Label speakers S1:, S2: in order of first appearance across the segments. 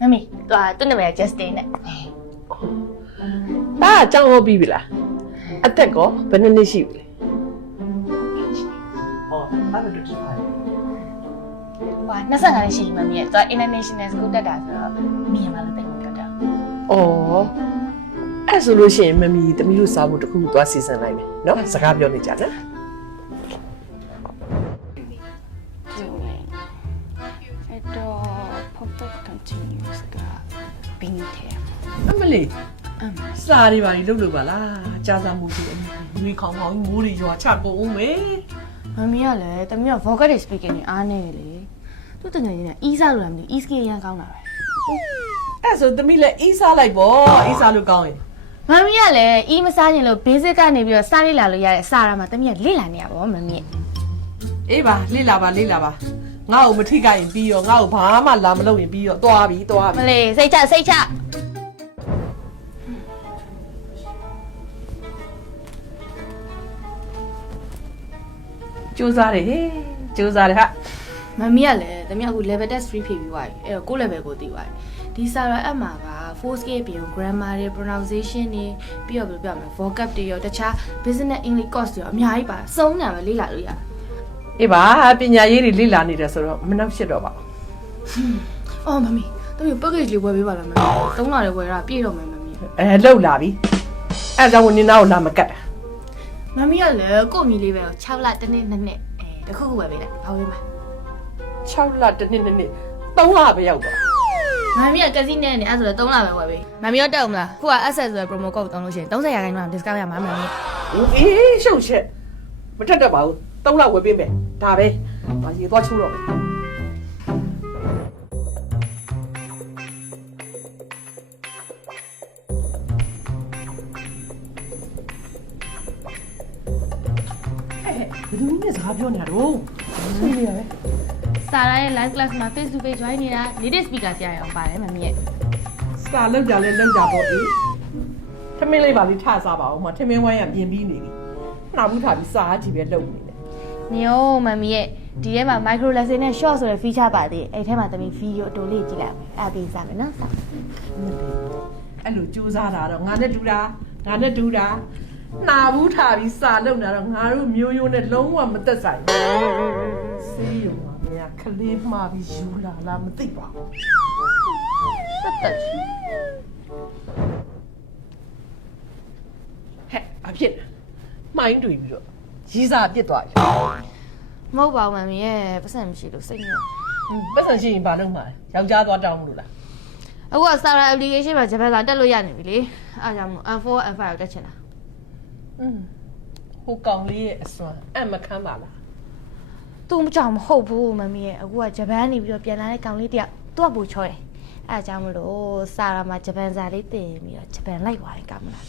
S1: မမီသွားသူ့နာမည်က Justin နဲ့
S2: ဒါအကြောင်းဟောပြီးပြီလားအသက်ကောဘယ်နှစ်နှစ်ရှိပြီလဲ
S3: ဟောအဲ့ဒါတူပါ
S1: ဟွာ25နှစ်ရှိပြီမမီရဲ့သွား International School တက်တာဆိုတော့မြန်မာလိုတိတ်မပြောတာ
S2: ဩအဲ့ဆိုလို့ရှိရင်မမီတမီးတို့စားဖို့တစ်ခုခုသွားစီစဉ်လိုက်မယ်နော်စကားပြောနေကြနော်
S1: အဲ့တော့ perfect continuous ကဘင်းထဲ
S2: အမလေး
S1: အမ်
S2: စားတွေပါလေလုပ်လို့ပါလားကြားစားမှုကြီးလူခေါင်းခေါင်းမိုးတွေရွာချကုန်အောင်မေ
S1: မမီကလည်းတမီးက vocal speaking နဲ့အားနေတယ်လေသူတကယ်ကြီးနဲ့အီးစားလို့လည်းမသိဘူး e skill ရန်ကောင်းတာပဲ
S2: အဲ့ဆိုတမီးလည်းအေးစားလိုက်ပေါ့အေးစားလို့ကောင်းရင်
S1: မမီကလည်းအီးမစားရင်လို့ basic ကနေပြီးတော့စားလေ့လာလို့ရတဲ့စားရမှာတမီးကလေ့လာနေရပါဘောမမီ
S2: အေးပါလေ့လာပါလေ့လာပါ ငါ့ကိုမထိခိုက်ရင်ပြီးရောငါ့ကိုဘာမှလာမလုပ်ရင်ပြီးရောသွားပြီသွား
S1: မ
S2: ပြီ
S1: လေးစိတ်ချစိတ်ချ
S2: စူးစားတယ်ဟေးစူးစားတယ်ဟာ
S1: မမီကလည်းတမီးကအခု level test 3ဖြည့်ပြီးသွားပြီအဲ့တော့ကိုယ့် level ကိုသိသွားပြီဒီစာရအပ်မှာက four scale ပြင် grammar တွေ pronunciation တွေပြီးတော့ဘယ်လိုပြောမလဲ vocab တွေရောတခြား business english course တွေရောအများကြီးပါစုံနေတာပဲလေ့လာလို့ရ
S2: အေးပါပညာရေးတွေလေ့လာနေတယ်ဆိုတော့မနှောက်ရှက်တော့ပါဘူး။
S1: အော်မမီတမီး package လေးဝယ်ပေးပါလားမမီ။သုံးလာတယ်ဝယ်ရပြည့်တော့မယ်မမီ
S2: အဲလှုပ်လာပြီအဲဒါကြောင့်ဝင်နေနာကိုလာမကတ်တာ။
S1: မမီကလည်းကို့မီလေးပဲ6လတစ်နေ့နှစ်နှစ်အဲတခုခုဝယ်ပေးလိုက်။ဘာဝယ်မှာ
S2: 6လတစ်နှစ်နှစ်နှစ်3လပဲရောက်သွား။
S1: မမီကကစီနဲ့နေအဲ့ဆိုတော့3လပဲဝယ်ပေး။မမီရောတက်အောင်မလား။ခုက access ဆိုတဲ့ promo code တောင်းလို့ရှိရင်30ရာခိုင်နှုန်း discount ရမှာမမီ
S2: ဘူးအေးရှုပ်ချက်မတက်တော့ပါဘူး 3လဝယ်ပေးမယ်ဒါပဲဟာရေသွားချိုးတော့မယ်ဘယ်သူနဲ့စကားပြောနေတာတော့ဆွေးနေရပဲ။
S1: စာရိုင်းရဲ့ live class မှာ face to face join နေတာ native speaker ဆရာရအောင်ပါတယ်မမီရဲ့
S2: စာလောက်ကြလဲလောက်ကြပေါ့အေးထမင်းလေးပါလေးထစားပါအောင်မထမင်းဝိုင်းကပြင်ပြီးနေပြီနှာဘူးထားပြီးစားကြည့်ပဲလုပ်နေတယ်။
S1: နေရောမမီရဲ့ဒီထဲမှာ micro lesson နဲ့ short ဆိုတဲ့ feature ပါသေးတယ်။အဲ့ထဲမှာတမီ video အတူလေးကြည့်လိုက်အောင်။အဲ့ပြီးစားမယ်နော်။စား
S2: အဲ့လိုကြိုးစားတာတော့ငါနဲ့တူတာငါနဲ့တူတာနှာဘူးထားပြီးစားလုပ်နေတာတော့ငါတို့မျိုးရိုးနဲ့လုံးဝမသက်ဆိုင်ဘူးစေးရုံမှာမြာခလေးမှားပြီးယူလာလားမသိပါဘူး။
S1: တက်တက်
S2: ဟဲ့အဖြစ်လဲမှိုင်းတွေ့ပြီးတော့ ရီးစားပြစ်သွားပြီ
S1: မဟုတ်ပါဘူးမမီရဲ့ပတ်စံမရှိလို့စိတ်ညစ်
S2: ဟင်းပတ်စံရှိရင်ဘာလုပ်မှာလဲယောက်ျားသွားတောင်းမလို့လား
S1: အခုက Sara application မှာဂျပန်စာတက်လို့ရနေပြီလေအားကြောင့်မို့ N4 N5 ကိုတက်ချင်တာ
S2: อืมဟိုကောင်လေးရဲ့အစွမ်းအမခမ်းပါလား
S1: သူမကြောင်မဟုတ်ဘူးမမီရဲ့အခုကဂျပန်နေပြီးတော့ပြန်လာတဲ့ကောင်လေးတယောက်သူကပူချောတယ်အားကြောင့်မလို့ Sara မှာဂျပန်စာလေးသင်ပြီးတော့ဂျပန်လိုက်သွားရင်ကောင်းမလား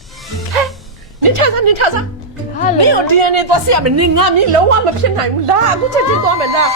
S2: နင်ထဆန်းနင်ထဆ န်း
S1: ဟာ
S2: မ
S1: လေ
S2: င်းတို့ DNA သွားဆက်ရမယ်နင်ငါမင်းလုံးဝမဖြစ်နိုင်ဘူးလားအခုချက်ချင်းသွားမယ်လား